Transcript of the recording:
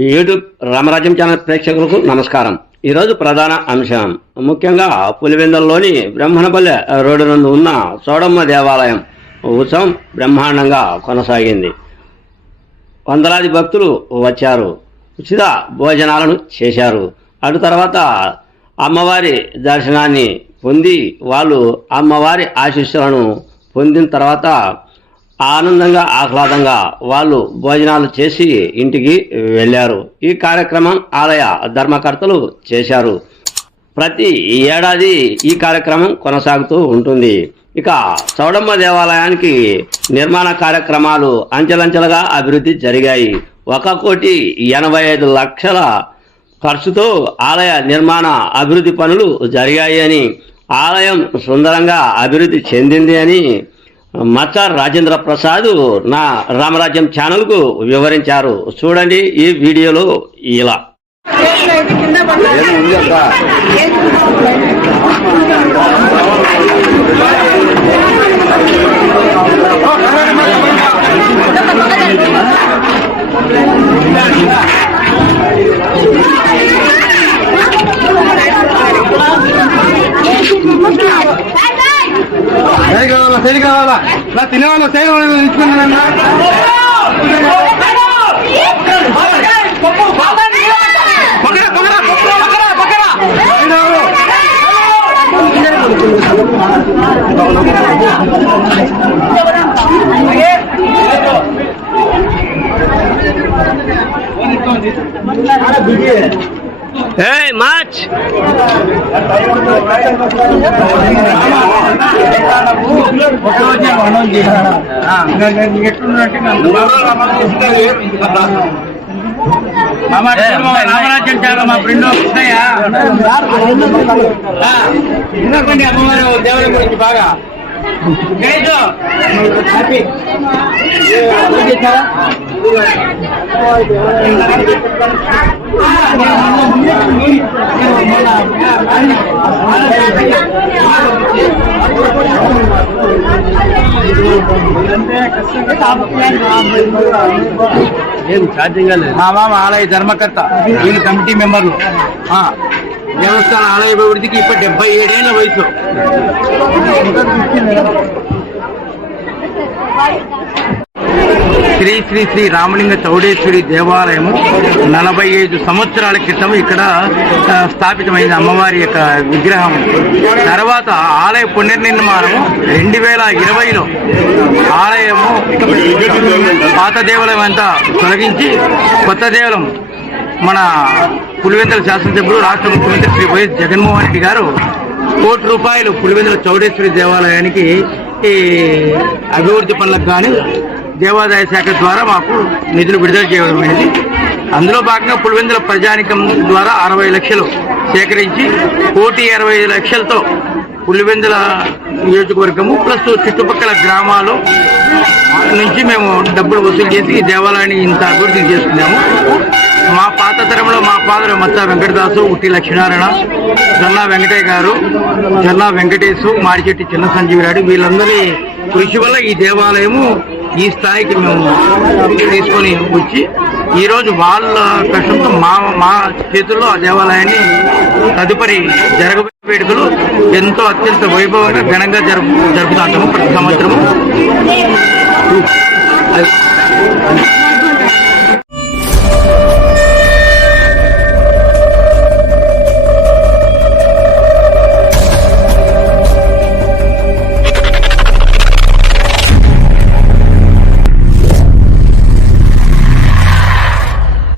YouTube రామరాజ్యం channel ప్రేక్షకులకు నమస్కారం. ఈరోజు ప్రధాన అంశం. ముఖ్యంగా పులివెందల్లోని బ్రహ్మణపల్లె రోడ్డు నందు ఉన్న చోడమ్మ దేవాలయం ఉత్సవం బ్రహ్మాండంగా కొనసాగింది. వందలాది భక్తులు వచ్చారు. ఉచిత భోజనాలను చేశారు. అటు తర్వాత అమ్మవారి దర్శనాన్ని పొంది వాళ్ళు అమ్మవారి ఆశీస్సులను పొందిన తర్వాత ఆనందంగా ఆహ్లాదంగా వాళ్ళు భోజనాలు చేసి ఇంటికి వెళ్ళారు. ఈ కార్యక్రమం ఆలయ ధర్మకర్తలు చేశారు. ప్రతి ఏడాది ఈ కార్యక్రమం కొనసాగుతూ ఉంటుంది. ఇక చౌడమ్మ దేవాలయానికి నిర్మాణ కార్యక్రమాలు అంచెలంచెలుగా అభివృద్ధి జరిగాయి. ఒక కోటి ఎనభై ఐదు లక్షల ఖర్చుతో ఆలయ నిర్మాణ అభివృద్ధి పనులు జరిగాయి అని ఆలయం సుందరంగా అభివృద్ధి చెందింది అని మచ్చార్ రాజేంద్ర ప్రసాద్ నా రామరాజ్యం ఛానల్కు వివరించారు. చూడండి ఈ వీడియోలో ఇలా. సరి కావాలా కావాలా? నా తినేవాళ్ళు చేయవాళ్ళు ఇచ్చుకున్నానన్నా పక్కన Hey, match! రామరాజ్యం చాలా మా ఫ్రెండ్ కృష్ణయ్య ఎందుకండి అమ్మవారు దేవుడి గురించి బాగా హ్యాపీ చేస్తారా ఏం ఛార్జింగ్ మా మామ ఆలయ ధర్మకర్త. వీళ్ళు కమిటీ మెంబర్లు. దేవస్థాన ఆలయ అభివృద్ధికి ఇప్పుడు డెబ్బై ఏడేళ్ళ వయసు. శ్రీ శ్రీ శ్రీ రామలింగ చౌడేశ్వరి దేవాలయము నలభై ఐదు సంవత్సరాల క్రితం ఇక్కడ స్థాపితమైన అమ్మవారి యొక్క విగ్రహం. తర్వాత ఆలయ పునర్నిర్మాణము రెండు వేల ఇరవైలో ఆలయము పాత దేవాలయం అంతా తొలగించి కొత్త దేవాలయం మన పులివెందుల శాసనసభ్యులు రాష్ట్ర ముఖ్యమంత్రి శ్రీ వైఎస్ జగన్మోహన్ రెడ్డి గారు కోటి రూపాయలు పులివెందుల చౌడేశ్వరి దేవాలయానికి ఈ అభివృద్ధి పనులకు కానీ దేవాదాయ శాఖ ద్వారా మాకు నిధులు విడుదల చేయడమైనది అందులో భాగంగా పులివెందుల ప్రజానికం ద్వారా అరవై లక్షలు సేకరించి కోటి అరవై లక్షలతో పులివెందుల నియోజకవర్గము ప్లస్ చుట్టుపక్కల గ్రామాలు నుంచి మేము డబ్బులు వసూలు చేసి దేవాలయాన్ని ఇంత అభివృద్ధి చేసుకున్నాము. మా పాత తరంలో మా ఫాదర్ మత్తా వెంకటదాసు ఉట్టి లక్ష్మీనారాయణ జన్నా వెంకటయ్య గారు జన్నా వెంకటేశు మాడిచెట్టి చిన్న సంజీవిరాడు వీళ్ళందరి కృషి వల్ల ఈ దేవాలయము ఈ స్థాయికి మేము తీసుకొని వచ్చి ఈరోజు వాళ్ళ కష్టంతో మా మా చేతుల్లో ఆ దేవాలయాన్ని తదుపరి జరగబోయే వేడుకలు ఎంతో అత్యంత వైభవంగా ఘనంగా జరుపు జరుపుతాము ప్రతి సంవత్సరము.